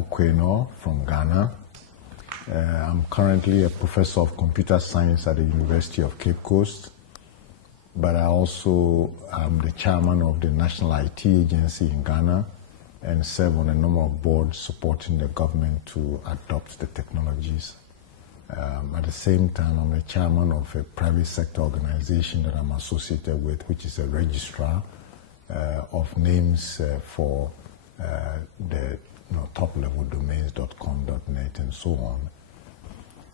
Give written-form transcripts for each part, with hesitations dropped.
Nii Qaynor from Ghana. I'm currently a professor of computer science at the University of Cape Coast, but I also am the chairman of the National IT Agency in Ghana and serve on a number of boards supporting the government to adopt the technologies. At the same time, I'm the chairman of a private sector organization that I'm associated with, which is a registrar of names for the top-level domains.com.net and so on.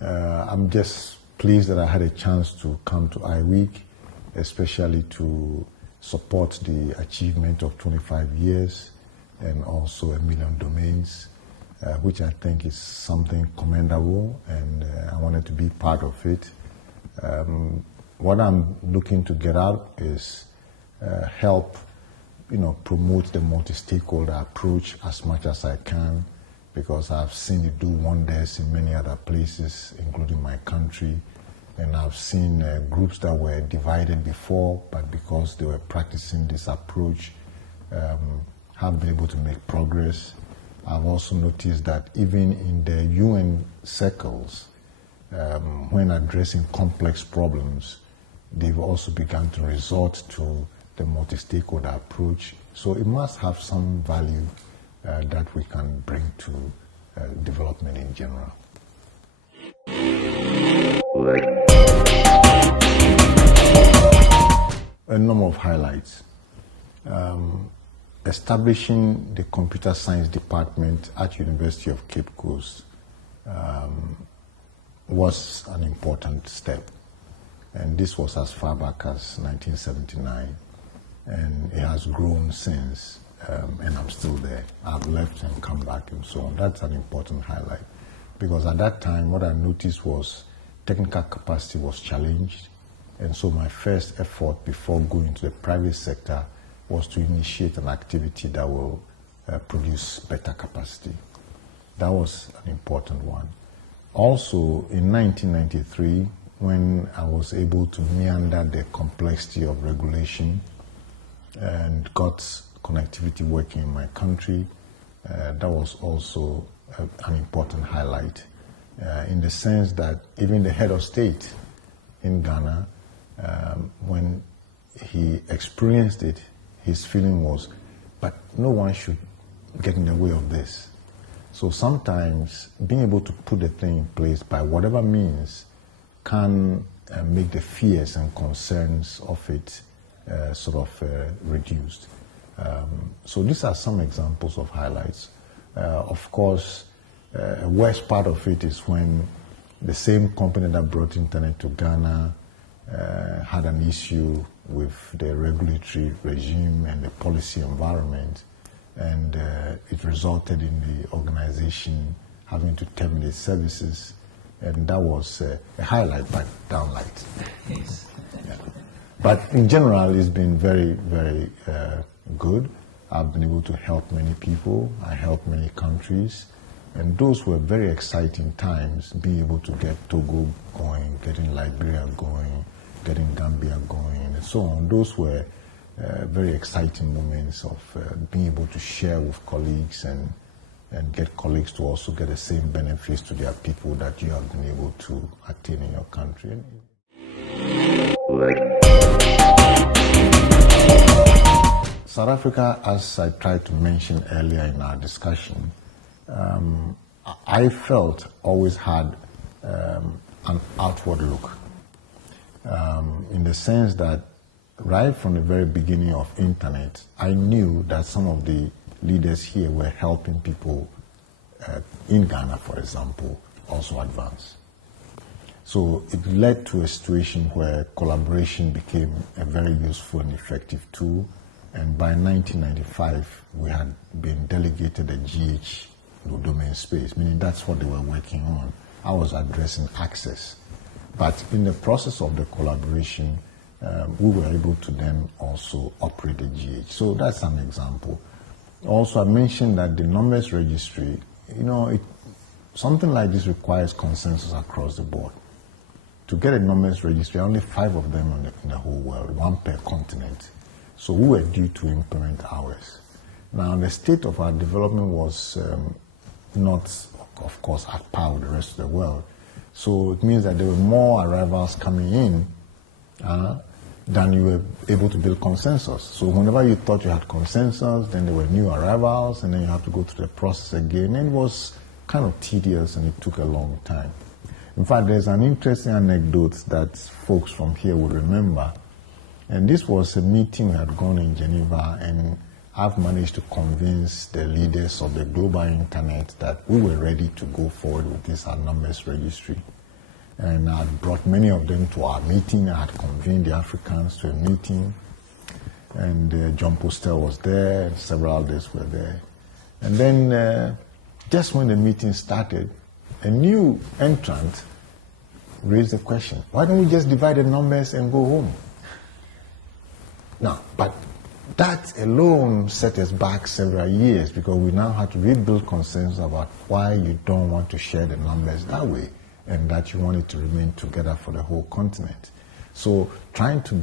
I'm just pleased that I had a chance to come to iWeek, especially to support the achievement of 25 years and also 1 million domains, which I think is something commendable, and I wanted to be part of it. What I'm looking to get out is help promote the multi-stakeholder approach as much as I can, because I've seen it do wonders in many other places, including my country. And I've seen groups that were divided before, but because they were practicing this approach, have been able to make progress. I've also noticed that even in the UN circles, when addressing complex problems, they've also begun to resort to the multi-stakeholder approach. So it must have some value that we can bring to development in general. A number of highlights. Establishing the computer science department at University of Cape Coast was an important step. And this was as far back as 1979. And it has grown since, and I'm still there. I've left and come back and so on. That's an important highlight, because at that time what I noticed was technical capacity was challenged, and so my first effort before going to the private sector was to initiate an activity that will produce better capacity. That was an important one. Also, in 1993, when I was able to meander the complexity of regulation and got connectivity working in my country, that was also an important highlight, in the sense that even the head of state in Ghana, when he experienced it, his feeling was, but no one should get in the way of this. So sometimes being able to put the thing in place by whatever means can make the fears and concerns of it reduced. So these are some examples of highlights. Of course, a worst part of it is when the same company that brought internet to Ghana had an issue with the regulatory regime and the policy environment, and it resulted in the organization having to terminate services, and that was a highlight but downlight. Yes. Yeah. But in general, it's been very, very good. I've been able to help many people. I helped many countries. And those were very exciting times, being able to get Togo going, getting Liberia going, getting Gambia going, and so on. Those were very exciting moments of being able to share with colleagues and get colleagues to also get the same benefits to their people that you have been able to attain in your country. South Africa, as I tried to mention earlier in our discussion, I felt always had an outward look, in the sense that right from the very beginning of internet, I knew that some of the leaders here were helping people in Ghana, for example, also advance. So it led to a situation where collaboration became a very useful and effective tool. And by 1995, we had been delegated a GH domain space, meaning that's what they were working on. I was addressing access. But in the process of the collaboration, we were able to then also operate the GH. So that's an example. Also, I mentioned that the numbers registry, something like this requires consensus across the board. To get a numbers registry, only 5 of them in the whole world, 1 per continent. So we were due to implement ours. Now, the state of our development was not, of course, at par with the rest of the world. So it means that there were more arrivals coming in than you were able to build consensus. So whenever you thought you had consensus, then there were new arrivals, and then you have to go through the process again. And it was kind of tedious, and it took a long time. In fact, there's an interesting anecdote that folks from here will remember. And this was a meeting we had gone in Geneva, and I've managed to convince the leaders of the global internet that we were ready to go forward with this anonymous registry. And I had brought many of them to our meeting. I had convened the Africans to a meeting, and John Postel was there, and several others were there. And then just when the meeting started, a new entrant raised the question, why don't we just divide the numbers and go home? Now, but that alone set us back several years, because we now had to rebuild consensus about why you don't want to share the numbers that way, and that you want it to remain together for the whole continent. So trying to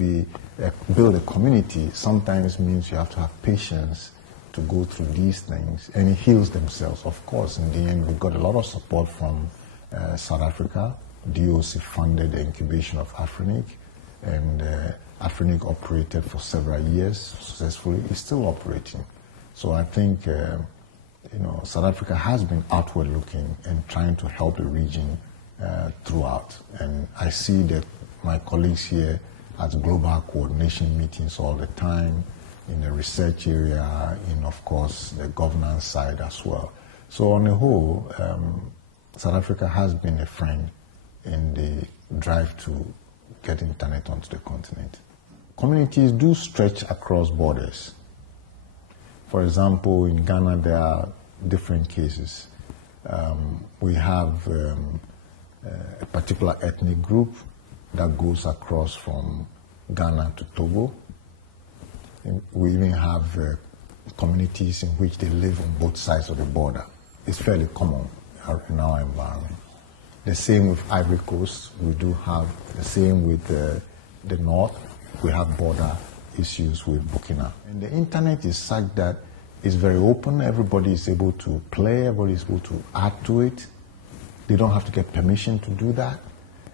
build a community sometimes means you have to have patience to go through these things, and it heals themselves. Of course, in the end, we got a lot of support from South Africa. DOC funded the incubation of Afrinic, and Afrinic operated for several years successfully. It's still operating. So I think South Africa has been outward looking and trying to help the region throughout. And I see that my colleagues here at global coordination meetings all the time, in the research area, in, of course, the governance side as well. So on the whole, South Africa has been a friend in the drive to get internet onto the continent. Communities do stretch across borders. For example, in Ghana, there are different cases. We have a particular ethnic group that goes across from Ghana to Togo. And we even have communities in which they live on both sides of the border. It's fairly common in our environment. The same with Ivory Coast. We do have the same with the north. We have border issues with Burkina. And the internet is such that it's very open. Everybody is able to play. Everybody is able to add to it. They don't have to get permission to do that.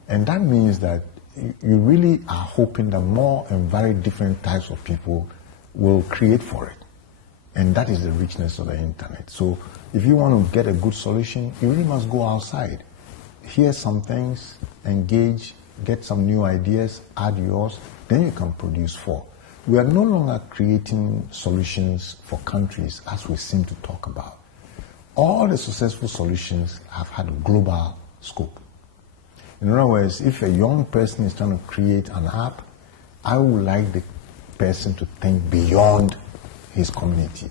And that means that you really are hoping that more and very different types of people will create for it. And that is the richness of the internet. So if you want to get a good solution, you really must go outside. Hear some things, engage, get some new ideas, add yours, then you can produce for. We are no longer creating solutions for countries as we seem to talk about. All the successful solutions have had a global scope. In other words, if a young person is trying to create an app, I would like the person to think beyond his community.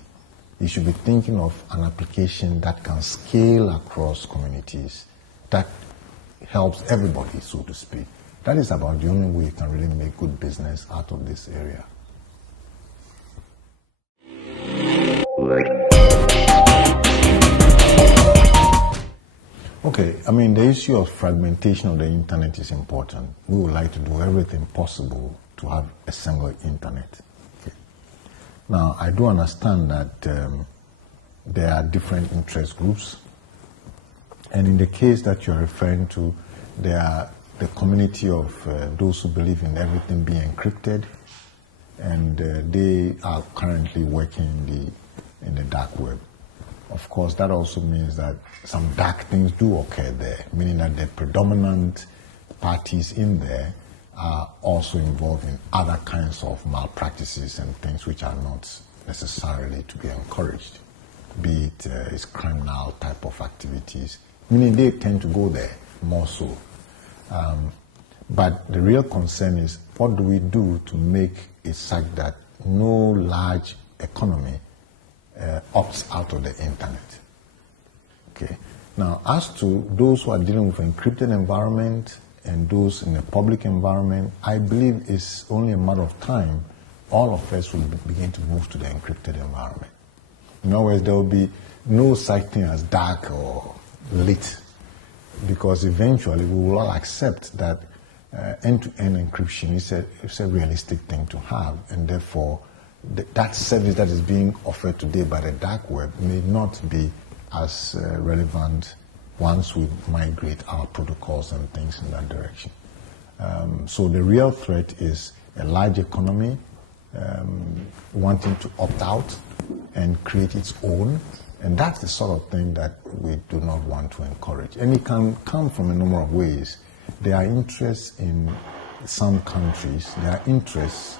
He should be thinking of an application that can scale across communities, that helps everybody, so to speak. That is about the only way you can really make good business out of this area. Okay, I mean, the issue of fragmentation of the internet is important. We would like to do everything possible to have a single internet. Okay. Now, I do understand that there are different interest groups. And in the case that you're referring to, there are the community of those who believe in everything being encrypted, and they are currently working in the dark web. Of course, that also means that some dark things do occur there, meaning that the predominant parties in there are also involved in other kinds of malpractices and things which are not necessarily to be encouraged, be it it's criminal type of activities, meaning they tend to go there more so. But the real concern is, what do we do to make it such that no large economy opts out of the internet? Okay. Now, as to those who are dealing with encrypted environment and those in the public environment, I believe it's only a matter of time. All of us will begin to move to the encrypted environment. In other words, there will be no such thing as dark or lit, because eventually we will all accept that end-to-end encryption is a realistic thing to have, and therefore that service that is being offered today by the dark web may not be as relevant once we migrate our protocols and things in that direction. So the real threat is a large economy wanting to opt out and create its own, and that's the sort of thing that we do not want to encourage. And it can come from a number of ways. There are interests in some countries, there are interests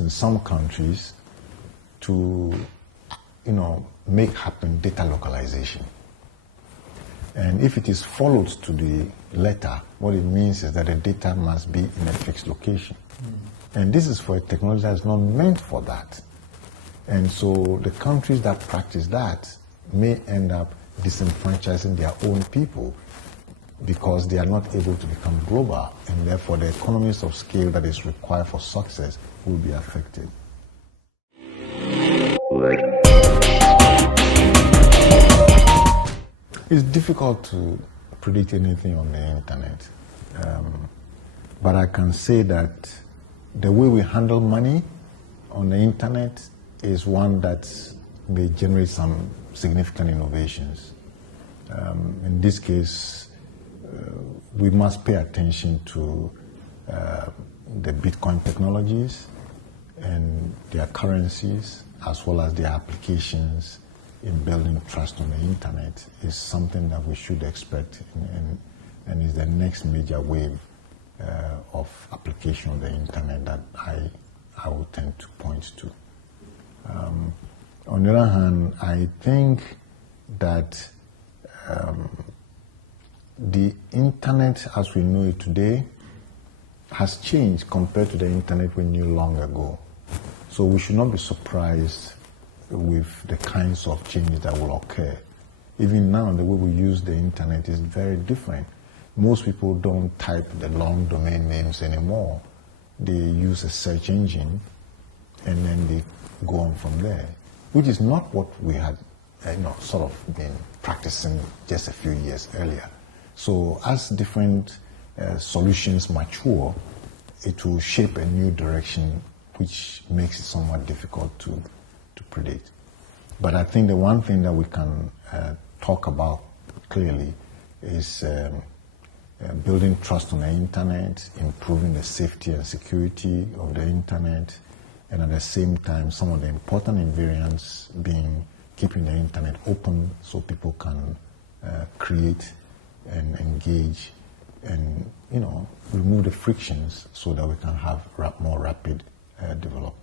in some countries to, make happen data localization. And if it is followed to the letter, what it means is that the data must be in a fixed location. And this is for a technology that is not meant for that. And so the countries that practice that may end up disenfranchising their own people because they are not able to become global, and therefore the economies of scale that is required for success will be affected. It's difficult to predict anything on the internet, but I can say that the way we handle money on the internet is one that may generate some significant innovations. In this case, we must pay attention to the Bitcoin technologies and their currencies, as well as their applications in building trust on the internet, is something that we should expect, and is the next major wave of application of the internet that I would tend to point to. On the other hand, I think that the internet as we know it today has changed compared to the internet we knew long ago. So we should not be surprised with the kinds of changes that will occur. Even now, the way we use the internet is very different. Most people don't type the long domain names anymore. They use a search engine and then they go on from there, which is not what we had sort of been practicing just a few years earlier. So as different solutions mature, it will shape a new direction, which makes it somewhat difficult to predict. But I think the one thing that we can talk about clearly is building trust on the internet, improving the safety and security of the internet, and at the same time, some of the important invariants being keeping the internet open so people can create and engage and remove the frictions so that we can have more rapid development.